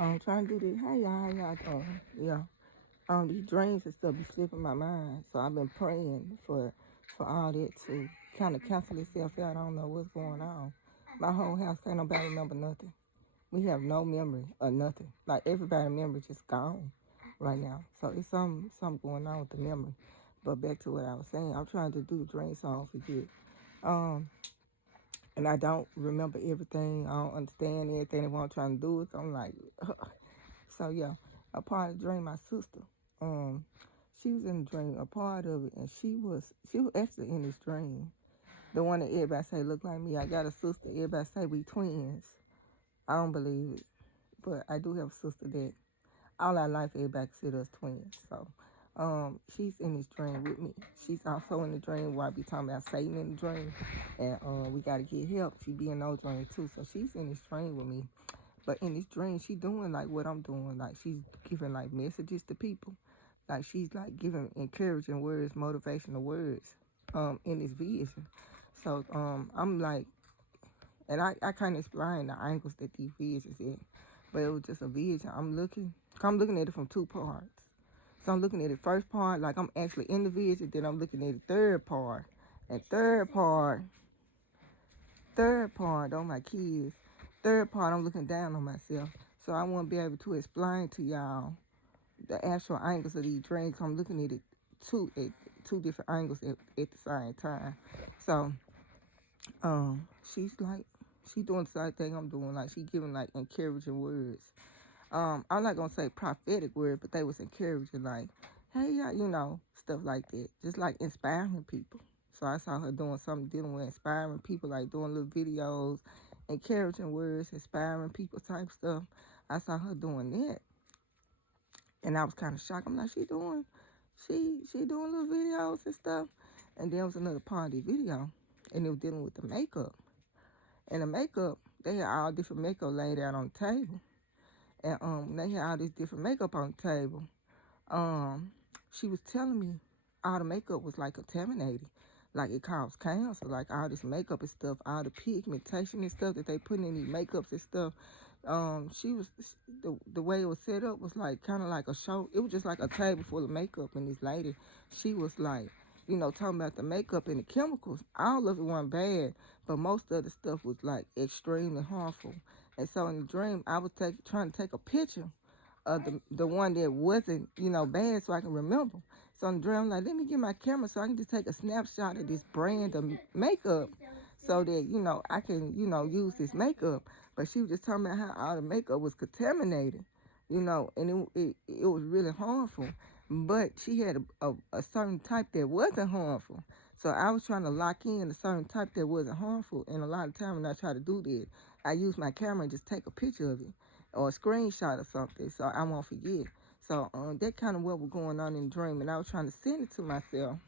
I'm trying to do this. How y'all doing? Yeah. These dreams and stuff be slipping my mind. So I've been praying for all that to kind of cancel itself out. I don't know what's going on. My whole house can't nobody remember nothing. We have no memory of nothing. Like everybody's memory just gone right now. So it's something going on with the memory. But back to what I was saying, I'm trying to do the dream so I don't forget. Um, and I don't remember everything. I don't understand everything they want trying to do it. So I'm like, so yeah, a part of the dream, my sister, um, she was in the dream, a part of it, and she was actually in this dream. The one that everybody say look like me. I got a sister. Everybody say we twins. I don't believe it, but I do have a sister that all our life everybody consider us twins. So, she's in this dream with me. She's also in the dream where I be talking about Satan in the dream, and we gotta get help. She be in no dream too, so she's in this dream with me. But in this dream, she doing like what I'm doing. Like she's giving like messages to people. Like she's like giving encouraging words, motivational words, in this vision. So I'm like, and I can't explain the angles that these visions in, but it was just a vision. I'm looking at it from two parts. So I'm looking at the first part, like I'm actually in the vision. Then I'm looking at the third part, and third part on my kids. Third part, I'm looking down on myself. So I won't be able to explain to y'all the actual angles of these dreams. I'm looking at it at two different angles at the same time. So she's like she doing the same thing I'm doing. Like she giving like encouraging words. I'm not gonna say prophetic words, but they was encouraging like, hey, yeah, stuff like that. Just like inspiring people. So I saw her doing something dealing with inspiring people, like doing little videos, encouraging words, inspiring people type stuff. I saw her doing that, and I was kind of shocked. I'm like, she doing little videos and stuff. And then was another part of the video, and it was dealing with the makeup. And the makeup, they had all different makeup laid out on the table. And they had all this different makeup on the table. Um, she was telling me all the makeup was like contaminated. Like it caused cancer, like all this makeup and stuff, all the pigmentation and stuff that they put in these makeups and stuff. She was the way it was set up was like kind of like a show. It was just like a table full of makeup, and this lady, she was like, talking about the makeup and the chemicals. All of it wasn't bad, but most of the stuff was like extremely harmful. And so in the dream, I was trying to take a picture of the one that wasn't, bad so I can remember. So in the dream, I'm like, let me get my camera so I can just take a snapshot of this brand of makeup so that, I can, use this makeup. But she was just talking about how all the makeup was contaminated, and it was really harmful. But she had a certain type that wasn't harmful. So I was trying to lock in a certain type that wasn't harmful. And a lot of time when I try to do that, I use my camera and just take a picture of it or a screenshot or something so I won't forget. So that kind of what was going on in the dream. And I was trying to send it to myself.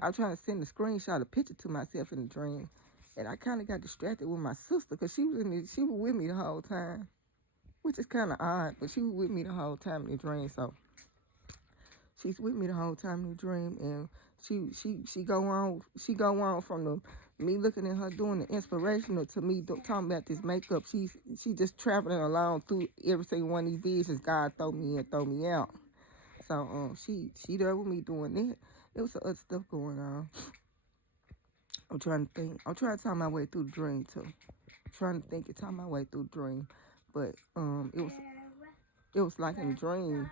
I was trying to send a screenshot, a picture to myself in the dream. And I kind of got distracted with my sister because she was with me the whole time, which is kind of odd, but she was with me the whole time in the dream. So she's with me the whole time in the dream, and she go on from the me looking at her doing the inspirational to me talking about this makeup. She just traveling along through every single one of these visions. God throw me in, throw me out. So she there with me doing that. There was some other stuff going on. I'm trying to think. I'm trying to talk my way through the dream too. I'm trying to think and talk my way through the dream, but it was like in a dream.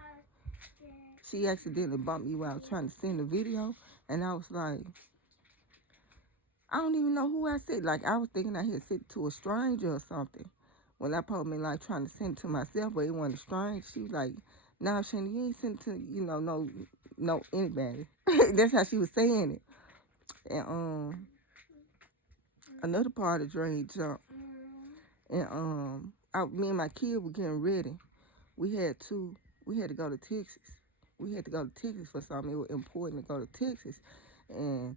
She accidentally bumped me while I was trying to send the video, and I was like, I don't even know who I said. Like I was thinking I had sent it to a stranger or something. When I probably like trying to send it to myself, but it wasn't a stranger. She was like, "Nah, Shani, you ain't sent it to no anybody." That's how she was saying it. And another part of the dream jumped, and me and my kid were getting ready. We had to go to Texas. We had to go to Texas for something. It was important to go to Texas, and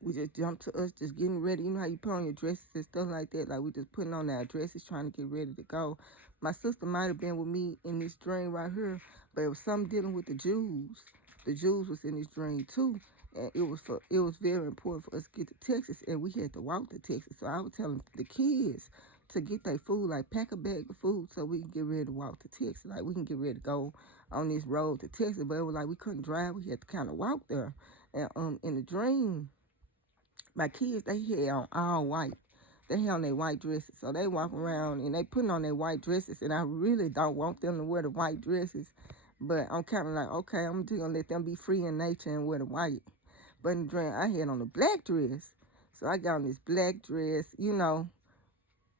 we just jumped to us just getting ready. You know how you put on your dresses and stuff like that? Like we just putting on our dresses trying to get ready to go. My sister might have been with me in this dream right here, but it was something dealing with the Jews. The Jews was in this dream too. And it was very important for us to get to Texas, and we had to walk to Texas. So I was telling the kids to get their food, like pack a bag of food so we can get ready to walk to Texas. Like we can get ready to go on this road to Texas. But it was like we couldn't drive. We had to kind of walk there. And in the dream, my kids, they had on all white. They had on their white dresses. So they walk around and they putting on their white dresses. And I really don't want them to wear the white dresses. But I'm kind of like, okay, I'm just going to let them be free in nature and wear the white. But in the dream, I had on a black dress. So I got on this black dress, you know.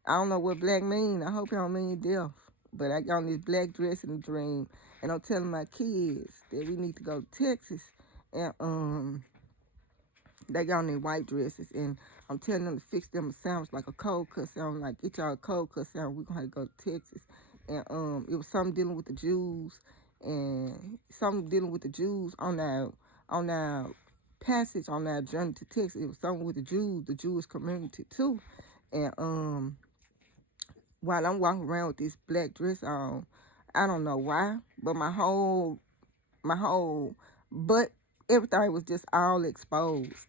I don't know what black mean. I hope y'all mean deaf. But I got on this black dress in the dream. And I'm telling my kids that we need to go to Texas. And they got on their white dresses. And I'm telling them to fix them a sandwich, like a cold cut sandwich. Like, get y'all a cold cut sandwich. We're going to have to go to Texas. And it was something dealing with the Jews. And something dealing with the Jews on our passage, on our journey to Texas. It was something with the Jews, the Jewish community too. And while I'm walking around with this black dress on, I don't know why, but my whole butt, everything was just all exposed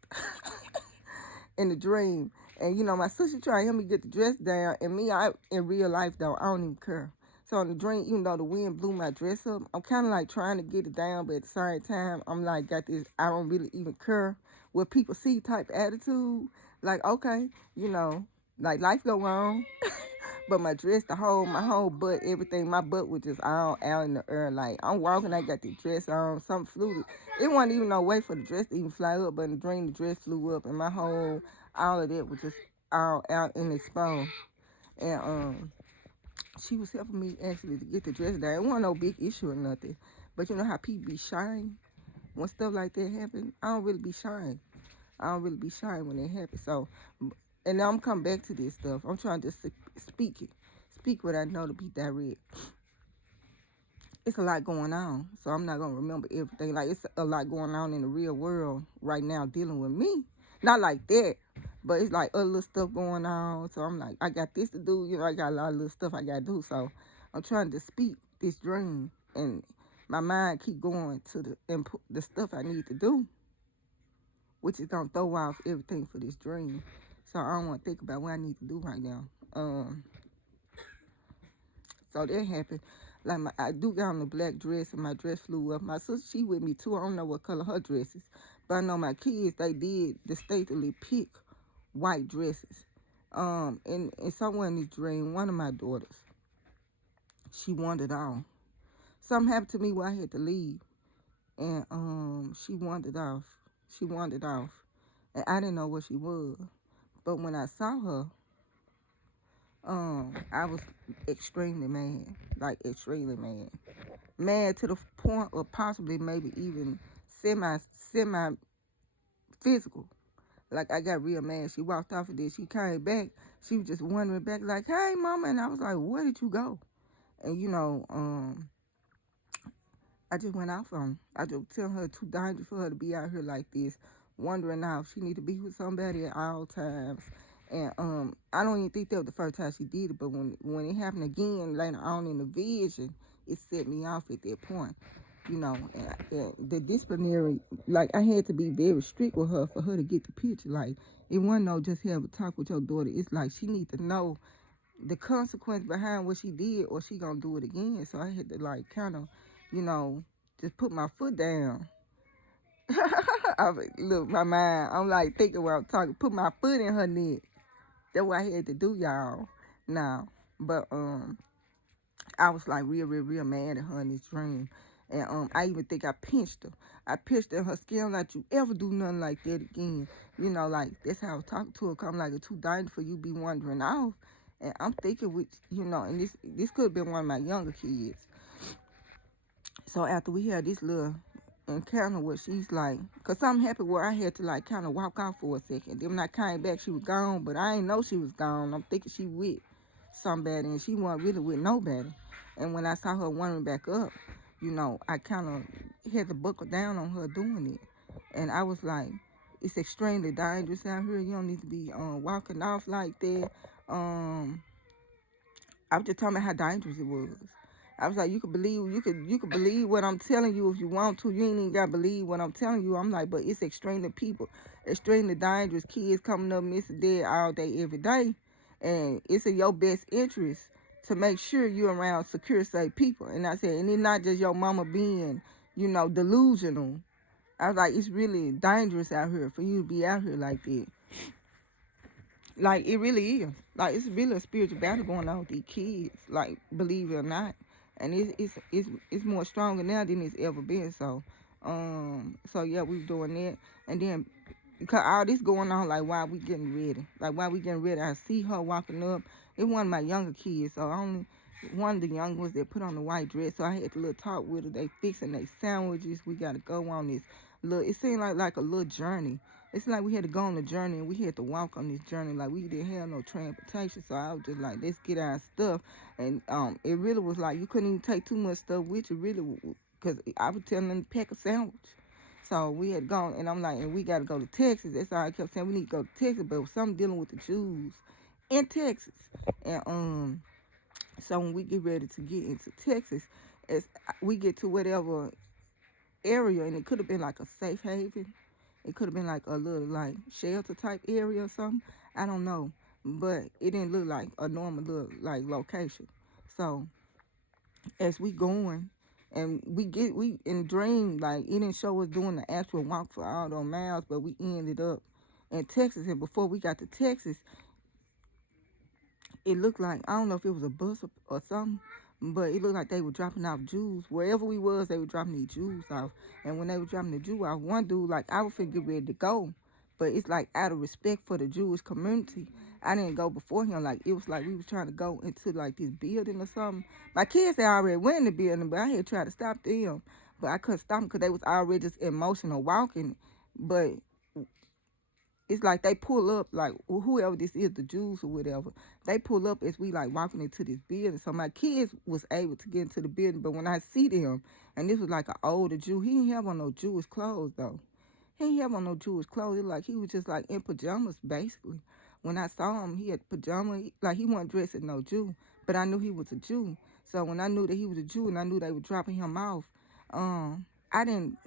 in the dream. And you know, my sister tried to help me get the dress down, and me, in real life though, I don't even care. So in the dream, even though the wind blew my dress up, I'm kind of like trying to get it down, but at the same time, I'm like got this I don't really even care what people see type attitude. Like, okay, you know, like life go on. But my dress, my whole butt, everything, my butt was just all out in the air. Like, I'm walking, I got the dress on, something flew. It wasn't even no way for the dress to even fly up, but in the dream, the dress flew up, and all of that was just all out and exposed. And she was helping me actually to get the dress down. It wasn't no big issue or nothing. But you know how people be shy? When stuff like that happen, I don't really be shy. I don't really be shy when it happens. So, and now I'm coming back to this stuff. I'm trying to speak what I know to be direct. It's a lot going on, so I'm not gonna remember everything. Like, it's a lot going on in the real world right now dealing with me. Not like that, but it's like other little stuff going on. So I'm like, I got this to do. You know, I got a lot of little stuff I gotta do. So I'm trying to speak this dream, and my mind keep going to the stuff I need to do, which is gonna throw off everything for this dream. So I don't want to think about what I need to do right now. So that happened. Like, I do got on the black dress, and my dress flew up. My sister, she with me too. I don't know what color her dress is, but I know my kids, they did distinctly pick white dresses. And somewhere in this dream, one of my daughters, she wandered off. Something happened to me where I had to leave, and she wandered off. She wandered off, and I didn't know where she was. But when I saw her, I was extremely mad, like extremely mad. Mad to the point of possibly maybe even semi physical. Like, I got real mad. She walked off of this. She came back. She was just wondering back like, hey, mama. And I was like, where did you go? And, you know, I just went off on her. I just tell her too dangerous for her to be out here like this, wondering off. She need to be with somebody at all times. And I don't even think that was the first time she did it, but when it happened again later on in the vision, it set me off at that point. You know, and the disciplinary, like, I had to be very strict with her for her to get the picture. Like, it wasn't no just have a talk with your daughter. It's like she need to know the consequence behind what she did, or she gonna do it again. So I had to, like, kind of, you know, just put my foot down. Look, my mind, I'm like thinking while I'm talking, put my foot in her neck. That's what I had to do, y'all. Now, but I was like real mad at her in this dream. And I even think I pinched her. I pinched her in her skin. I'm like, you ever do nothing like that again. You know, like, that's how I was talking to her. Come like, it's too dangerous for you to be wandering off. And I'm thinking, which, you know, and this could have been one of my younger kids. So after we had this little encounter where she's like, because something happened where I had to, like, kind of walk off for a second. Then when I came back, she was gone, but I didn't know she was gone. I'm thinking she with somebody, and she wasn't really with nobody. And when I saw her wandering back up, you know, I kind of had to buckle down on her doing it. And I was like, it's extremely dangerous out here. You don't need to be walking off like that. I was just telling her how dangerous it was. I was like, you could believe what I'm telling you if you want to. You ain't even got to believe what I'm telling you. I'm like, but it's extremely dangerous. Kids coming up missing dead all day, every day. and it's in your best interest to make sure you're around secure, safe people. And I said, and it's not just your mama being, delusional. I was like, it's really dangerous out here for you to be out here like that. Like, it really is. Like, it's really a spiritual battle going on with these kids. Like, believe it or not, and it's more stronger now than it's ever been. So yeah, we doing that, and then because all this going on, like, why we getting ready? Like, why we getting ready? I see her walking up. It one of my younger kids, so only one of the young ones that put on the white dress. So I had to little talk with her. They fixing their sandwiches. We got to go on this little. It seemed like a little journey. It's like we had to go on the journey and we had to walk on this journey. Like, we didn't have no transportation. So I was just like, let's get our stuff. And it really was like you couldn't even take too much stuff with you, really, because I was telling them to pack a sandwich. So we had gone, and I'm like, and we got to go to Texas. That's all I kept saying. We need to go to Texas, but it was something dealing with the Jews in Texas. And so when we get ready to get into Texas, as we get to whatever area, and it could have been like a safe haven. It could have been like a little like shelter type area or something. I don't know, but it didn't look like a normal little like location. So as we going, and we in dream, like, it didn't show us doing the actual walk for all those miles, but we ended up in Texas. And before we got to Texas, it looked like, I don't know if it was a bus or something, but it looked like they were dropping off Jews. Wherever we was, they were dropping these Jews off. And when they were dropping the Jew off, one dude, like, I was finna get ready to go, but it's like out of respect for the Jewish community, I didn't go before him. Like, it was like we was trying to go into like this building or something. My kids had already went in the building, but I had tried to stop them, but I couldn't stop them because they was already just emotional walking. But it's like they pull up, like, whoever this is, the Jews or whatever, they pull up as we like walking into this building. So my kids was able to get into the building, but when I see them, and this was like an older Jew, he didn't have on no Jewish clothes though. He didn't have on no Jewish clothes. It like he was just like in pajamas basically. When I saw him, he had pajamas, like he wasn't dressed as no Jew, but I knew he was a Jew. So when I knew that he was a Jew and I knew they were dropping him off, I didn't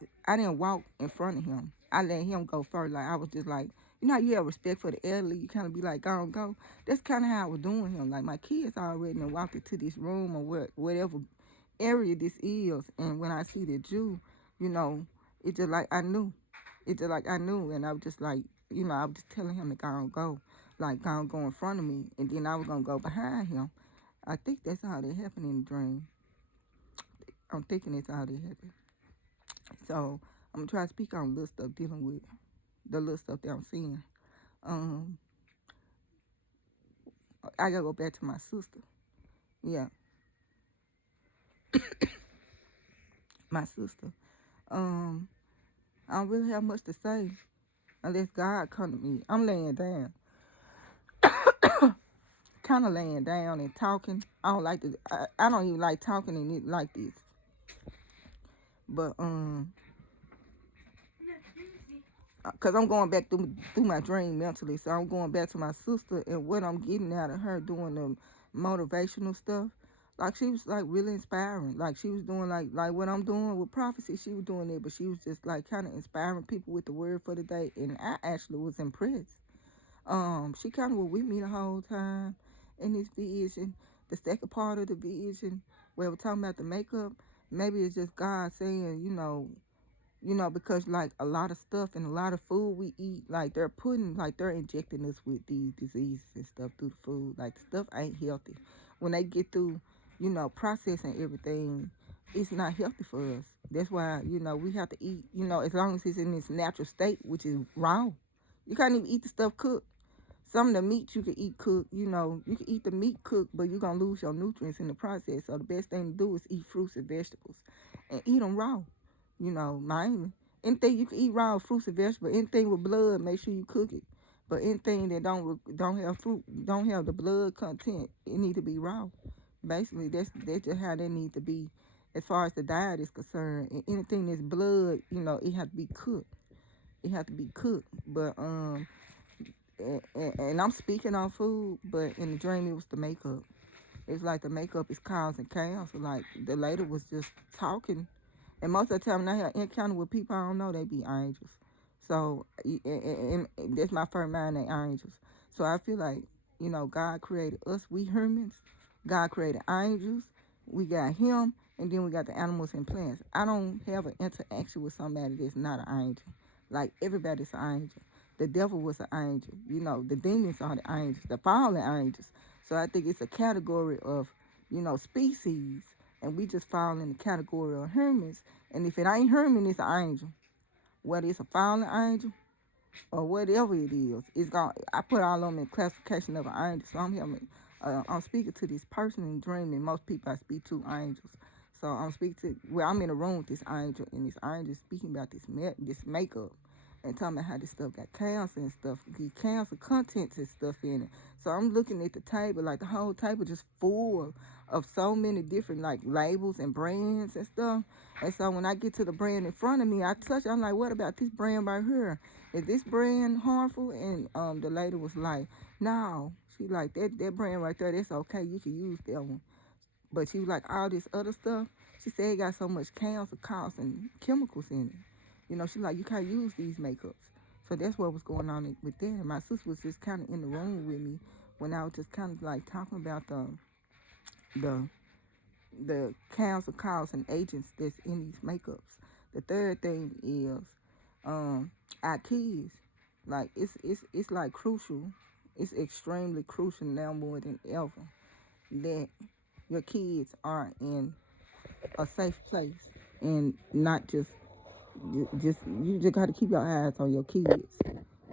walk in front of him. I let him go first. Like, I was just like, how you have respect for the elderly, you kind of be like, go on, go. That's kind of how I was doing him. Like, my kids already done walked into this room or whatever area this is, and when I see the Jew, it's just like I knew. It's just like I knew, and I was just like, I was just telling him to go on, go. Like, go on, go in front of me, and then I was going to go behind him. I think that's how that happened in the dream. I'm thinking that's how that happened. So I'm gonna try to speak on little stuff dealing with the little stuff that I'm seeing. Um, I gotta go back to my sister. Yeah, my sister. Um, I don't really have much to say unless God come to me. I'm laying down, kind of laying down and talking. I don't like to. I don't even like talking in it like this. But cause I'm going back through my dream mentally, so I'm going back to my sister and what I'm getting out of her doing the motivational stuff. Like, she was like really inspiring. Like, she was doing like what I'm doing with prophecy. She was doing it, but she was just like kind of inspiring people with the word for the day, and I actually was impressed. She kind of was with me the whole time in this vision. The second part of the vision, where we're talking about the makeup, maybe it's just God saying, because like a lot of stuff and a lot of food we eat, like they're injecting us with these diseases and stuff through the food. Like, stuff ain't healthy. When they get through, processing everything, it's not healthy for us. That's why, we have to eat, as long as it's in its natural state, which is raw. You can't even eat the stuff cooked. Some of the meat you can eat cooked, you can eat the meat cooked, but you're going to lose your nutrients in the process. So the best thing to do is eat fruits and vegetables and eat them raw. Mainly. Anything you can eat raw, fruits and vegetables. Anything with blood, make sure you cook it. But anything that don't have fruit, don't have the blood content, it need to be raw. Basically, that's just how they need to be as far as the diet is concerned. And anything that's blood, it have to be cooked. It have to be cooked. But and I'm speaking on food, but in the dream it was the makeup. It's like the makeup is causing chaos. Like, the lady was just talking. And most of the time when I have encounter with people I don't know, they be angels. So, and that's my first mind, they angels. So I feel like God created us, we humans. God created angels. We got him, and then we got the animals and plants. I don't have an interaction with somebody that's not an angel. Like everybody's an angel. The devil was an angel. The demons are the angels, the fallen angels. So I think it's a category of, species, and we just fall in the category of humans. And if it ain't human, it's an angel. Whether it's a fallen angel or whatever it is, it's gone. I put all of them in classification of an angel. So I'm speaking to this person in dreaming. Most people I speak to angels. So I'm speaking to I'm in a room with this angel, and this angel is speaking about this makeup, and talking about how this stuff got cancer and stuff, the cancer contents and stuff in it. So I'm looking at the table, like the whole table just full of so many different like labels and brands and stuff. And so when I get to the brand in front of me, I touch it. I'm like, what about this brand right here? Is this brand harmful? And the lady was like, no. She like, that brand right there, that's okay. You can use that one. But she was like, all this other stuff, she said it got so much cancer causing chemicals in it. She like, you can't use these makeups. So that's what was going on with that. And my sister was just kind of in the room with me when I was just kind of like talking about the cancer causing agents that's in these makeups. The third thing is our kids. Like it's like crucial. It's extremely crucial now more than ever that your kids are in a safe place and not just you just got to keep your eyes on your kids.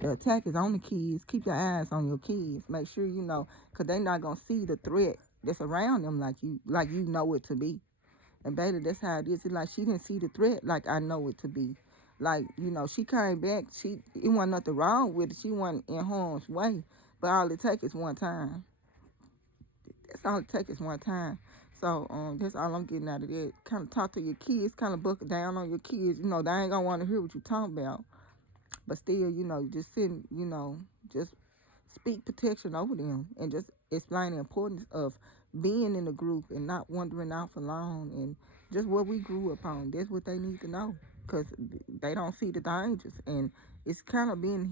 The attack is on the kids. Keep your eyes on your kids. Make sure because they're not gonna see the threat that's around them like you know it to be. And baby, that's how it is. It's like she didn't see the threat like I know it to be. Like, she came back. It wasn't nothing wrong with it. She wasn't in harm's way. But all it takes is one time. That's all it takes is one time. So that's all I'm getting out of that. Kind of talk to your kids. Kind of buckle down on your kids. They ain't going to want to hear what you're talking about. But still, just sitting, just speak protection over them and just explain the importance of being in a group and not wandering off alone and just what we grew up on. That's what they need to know because they don't see the dangers and it's kind of being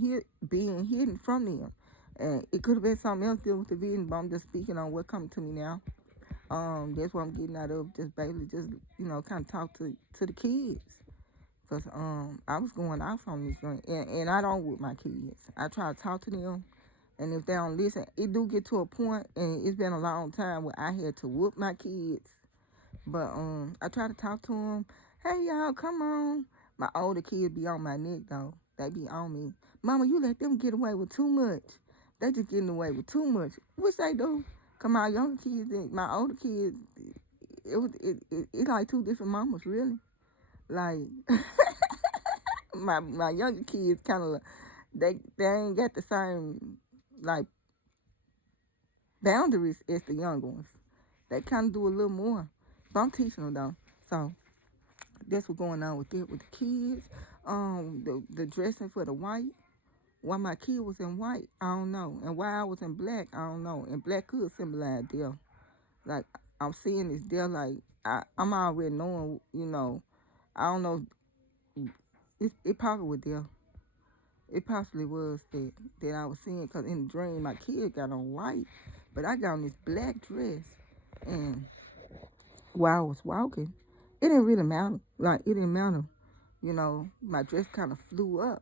hidden from them. And it could have been something else dealing with the vision, but I'm just speaking on what coming to me now. That's what I'm getting out of just basically just kind of talk to the kids. Because I was going off on this joint. And I don't with my kids. I try to talk to them. And if they don't listen, it do get to a point, and it's been a long time where I had to whoop my kids. But I try to talk to them. Hey, y'all, come on. My older kids be on my neck, though. They be on me. Mama, you let them get away with too much. They just getting away with too much. Which they do. Because my younger kids, my older kids, it's like two different mamas, really. Like, my younger kids kind of, they ain't got the same, like, boundaries as the young ones. They kind of do a little more. But I'm teaching them, though. So, that's what's going on with it with the kids. The dressing for the white. Why my kid was in white, I don't know. And why I was in black, I don't know. And black could symbolize death. Like, I'm seeing this death, like, I'm already knowing, I don't know. It probably was death. It possibly was that I was seeing. Because in the dream, my kid got on white. But I got on this black dress. And while I was walking, it didn't really matter. Like, it didn't matter. My dress kind of flew up.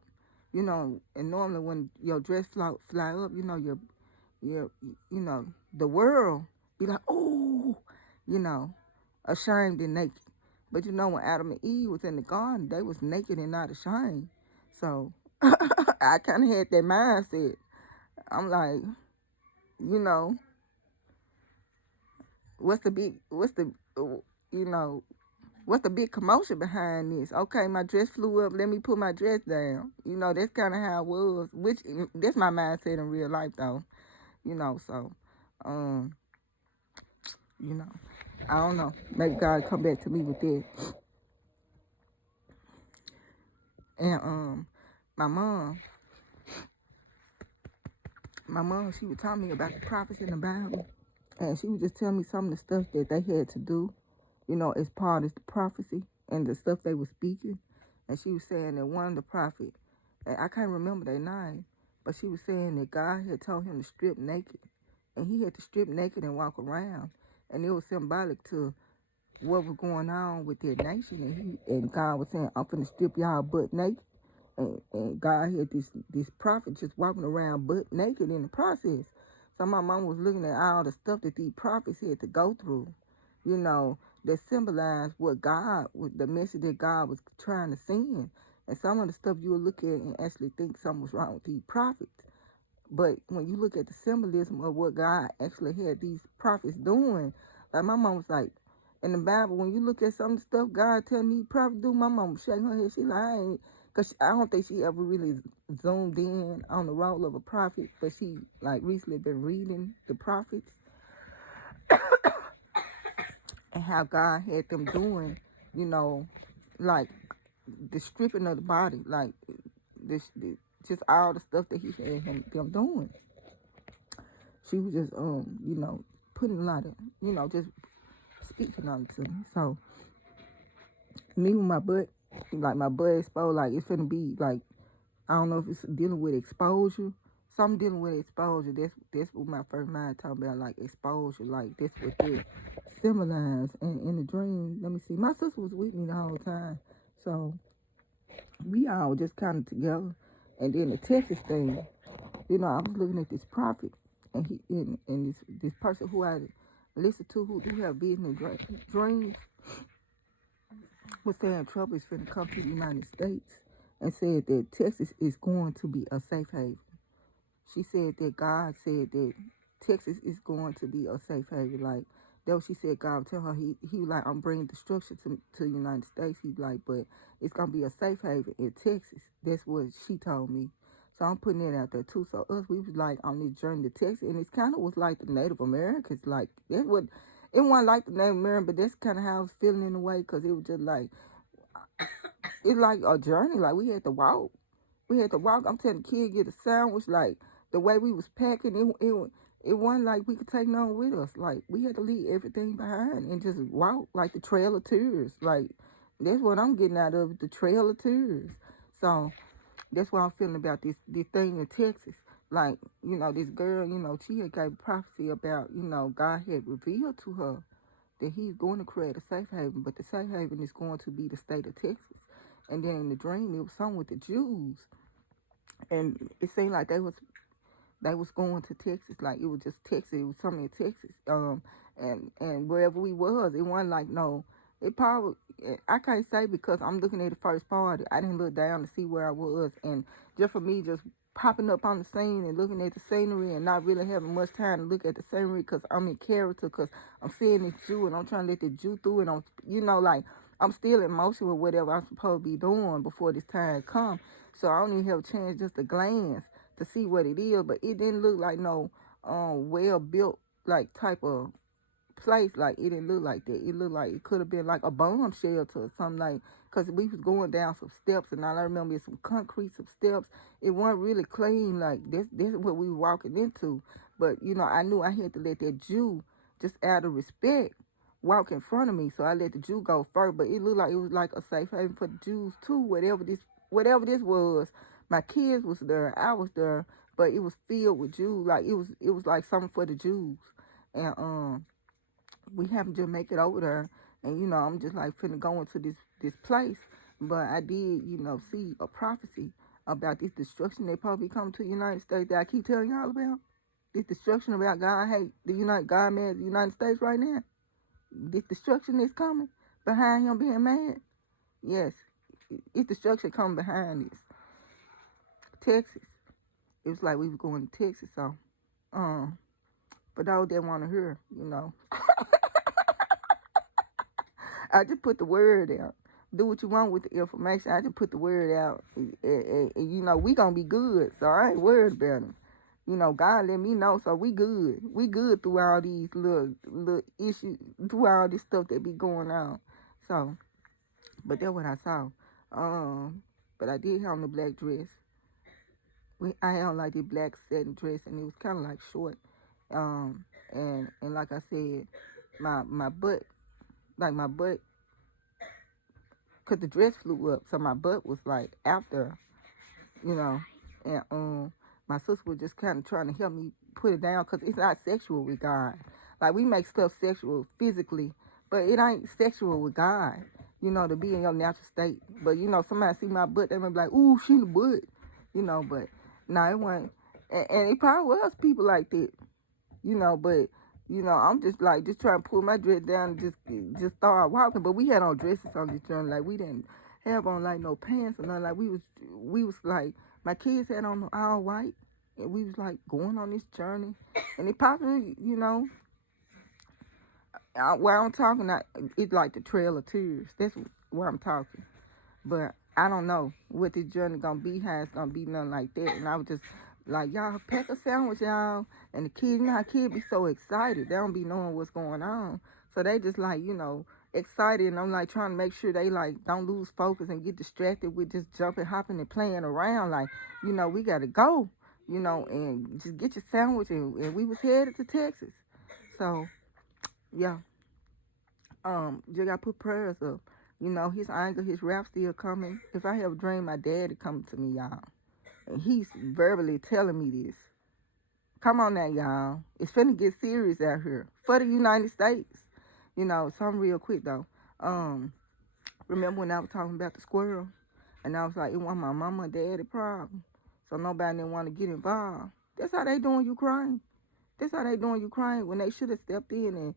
And normally when your dress fly up, your the world be like, oh, ashamed and naked. But when Adam and Eve was in the garden, they was naked and not ashamed. So I kind of had that mindset. I'm like, you know, what's the big, you know, what's the big commotion behind this? Okay, my dress flew up. Let me put my dress down. That's kind of how it was. Which that's my mindset in real life, though. So, um, I don't know. Maybe God come back to me with that. And my mom, she would tell me about the prophets in the Bible, and she would just tell me some of the stuff that they had to do, as part of the prophecy and the stuff they were speaking. And she was saying that one of the prophets, and I can't remember their name, but she was saying that God had told him to strip naked. and he had to strip naked and walk around, and it was symbolic to what was going on with their nation, and God was saying, I'm finna strip y'all butt naked. And God had this prophet just walking around butt naked in the process. So my mom was looking at all the stuff that these prophets had to go through, that symbolized the message that God was trying to send. And some of the stuff you would look at and actually think something was wrong with these prophets. But when you look at the symbolism of what God actually had these prophets doing, like my mom was like, in the Bible, when you look at some of the stuff God telling these prophets to do, my mom was shaking her head. She like, because I don't think she ever really zoomed in on the role of a prophet, but she like recently been reading the prophets and how God had them doing, like the stripping of the body, like just all the stuff that he had them doing. She was just putting a lot of just speaking on it to me. So me with my butt, like my butt exposed, like it's finna be like, I don't know if it's dealing with exposure. So I'm dealing with exposure. That's what my first mind talking about, like exposure. Like that's what they symbolize. And in the dream, let me see. My sister was with me the whole time, so we all just kind of together. And then the Texas thing, I was looking at this prophet, and this person who I listen to who do have vision and dreams was saying trouble is finna come to the United States, and said that Texas is going to be a safe haven. She said that God said that Texas is going to be a safe haven. Like, that what she said. God tell her, he was like, I'm bringing destruction to the United States. He's like, but it's going to be a safe haven in Texas. That's what she told me. So I'm putting it out there too. So we was like on this journey to Texas, and it kind of was like the Native Americans. Like, that's what, it wasn't like the Native American, but that's kind of how I was feeling in a way, because it was just like, it's like a journey. Like, we had to walk. I'm telling the kid, get a sandwich. Like, the way we was packing, it wasn't like we could take none with us. Like, we had to leave everything behind and just walk, like the Trail of Tears. Like, that's what I'm getting out of it, the Trail of Tears. So that's what I'm feeling about this thing in Texas. Like, this girl, she had gave prophecy about, God had revealed to her that he's going to create a safe haven, but the safe haven is going to be the state of Texas. And then in the dream, it was something with the Jews, and it seemed like they was going to Texas. Like, it was just Texas. It was something in Texas. And wherever we was, it wasn't like no. It probably, I can't say because I'm looking at the first party. I didn't look down to see where I was, and just for me, just popping up on the scene and looking at the scenery and not really having much time to look at the scenery because I'm in character, because I'm seeing this Jew and I'm trying to let the Jew through, and like I'm still in motion with whatever I'm supposed to be doing before this time come. So I don't even have a chance just to glance to see what it is, but it didn't look like no well built like type of place. Like, it didn't look like that. It looked like it could have been like a bomb shelter or something, like, because we was going down some steps, and all I remember is some concrete, some steps. It wasn't really clean. Like, this is what we were walking into. But I knew I had to let that Jew, just out of respect, walk in front of me. So I let the Jew go first. But it looked like it was like a safe haven for the Jews too. Whatever this was. My kids was there. I was there. But it was filled with Jews. Like, it was like something for the Jews. And we happened to make it over there, and I'm just like finna go into this place. But I did, see a prophecy about this destruction that probably coming to the United States that I keep telling y'all about. This destruction about God hate God mad at the United States right now. This destruction is coming behind him being mad. Yes, it's destruction coming behind this. Texas. It was like we were going to Texas, so for those that want to hear, I just put the word out. Do what you want with the information. I just put the word out. And we going to be good. So I ain't worried about it. God let me know. So we good. We good through all these little issues, through all this stuff that be going on. So, but that's what I saw. But I did have on the black dress. I had on like this black satin dress, and it was kind of like short. And like I said, my butt, because the dress flew up, so my butt was like out there, and my sister was just kind of trying to help me put it down because it's not sexual with God. Like we make stuff sexual physically, but it ain't sexual with God. To be in your natural state. But somebody see my butt, they might be like, "Ooh, she in the butt," But no, it wasn't. And it probably was people like that, But I'm just trying to pull my dress down and just start walking. But we had on dresses on this journey, like we didn't have on like no pants or nothing. Like we was like my kids had on all white, and we was like going on this journey, and it probably where I'm talking, it's like the Trail of Tears. That's where I'm talking. But I don't know what this journey gonna be, how it's gonna be, nothing like that. And I was just like, y'all pack a sandwich, y'all. And the kids, how kids be so excited. They don't be knowing what's going on. So they just like, excited. And I'm like trying to make sure they like don't lose focus and get distracted with just jumping, hopping, and playing around. Like, we gotta go, and just get your sandwich. And we was headed to Texas. So, yeah. Just gotta put prayers up. His anger, his wrath still coming. If I have a dream, my daddy coming to me, y'all. And he's verbally telling me this. Come on now, y'all. It's finna get serious out here. For the United States. Something real quick though. Remember when I was talking about the squirrel? And I was like, it wasn't my mama and daddy problem. So nobody didn't want to get involved. That's how they doing Ukraine. That's how they doing Ukraine when they should have stepped in and,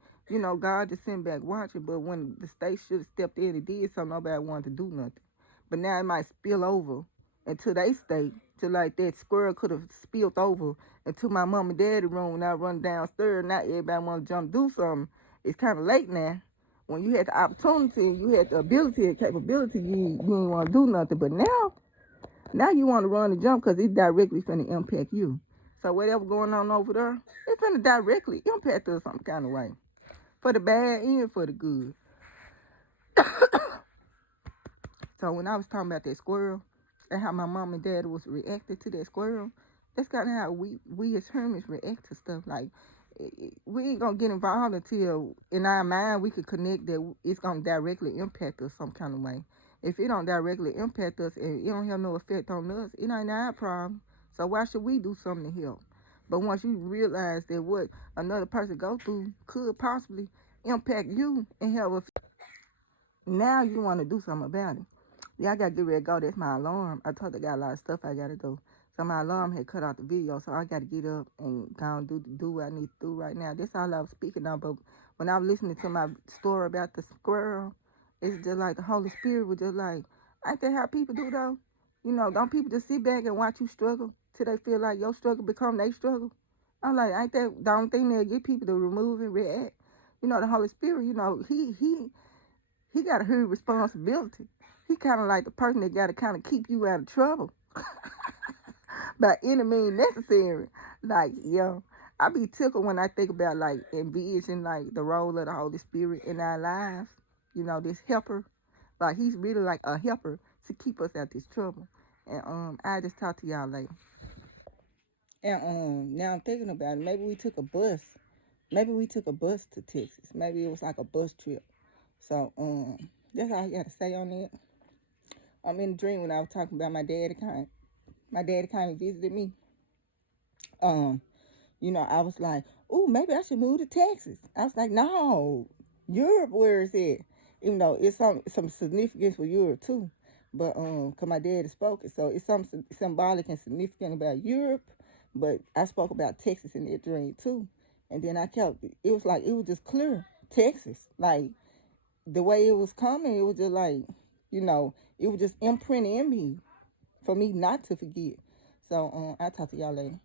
God just sent back watching. But when the state should have stepped in and did something, nobody wanted to do nothing. But now it might spill over into their state, to like that squirrel could have spilled over into my mom and daddy room when I run downstairs. Now everybody want to jump do something. It's kind of late now. When you had the opportunity, you had the ability and capability, you didn't want to do nothing. But now you want to run and jump because it's directly finna impact you. So whatever going on over there, it's finna directly impact us some kind of way. For the bad and for the good. So when I was talking about that squirrel and how my mom and dad was reacting to that squirrel, that's kind of how we as humans react to stuff. Like, we ain't gonna get involved until in our mind we could connect that it's gonna directly impact us some kind of way. If it don't directly impact us and it don't have no effect on us, it ain't our problem. So why should we do something to help? But once you realize that what another person go through could possibly impact you and have a, now you want to do something about it. Yeah, I got to get ready to go. That's my alarm. I told you I got a lot of stuff I got to do. So my alarm had cut out the video, so I got to get up and go and do what I need to do right now. That's all I was speaking on. But when I was listening to my story about the squirrel, it's just like the Holy Spirit was just like, ain't that how people do though? Don't people just sit back and watch you struggle till they feel like your struggle become their struggle? I'm like, ain't that the only thing that get people to remove and react? The Holy Spirit, he got a huge responsibility. He kind of like the person that got to kind of keep you out of trouble by any means necessary. Like, I be tickled when I think about like envision like the role of the Holy Spirit in our lives. This helper, like he's really like a helper to keep us out this trouble. And I just talk to y'all later. And now I'm thinking about it. Maybe we took a bus. Maybe we took a bus to Texas. Maybe it was like a bus trip. So that's all I got to say on that. I'm in a dream when I was talking about my daddy came. My daddy came and visited me. I was like, "Ooh, maybe I should move to Texas." I was like, "No, Europe, where is it?" Even though it's some significance for Europe too, but cause my daddy spoke it, so it's something symbolic and significant about Europe. But I spoke about Texas in that dream too, and then I kept. It was like it was just clear Texas, like the way it was coming. It was just like, it was just imprinted in me for me not to forget. So I'll talk to y'all later.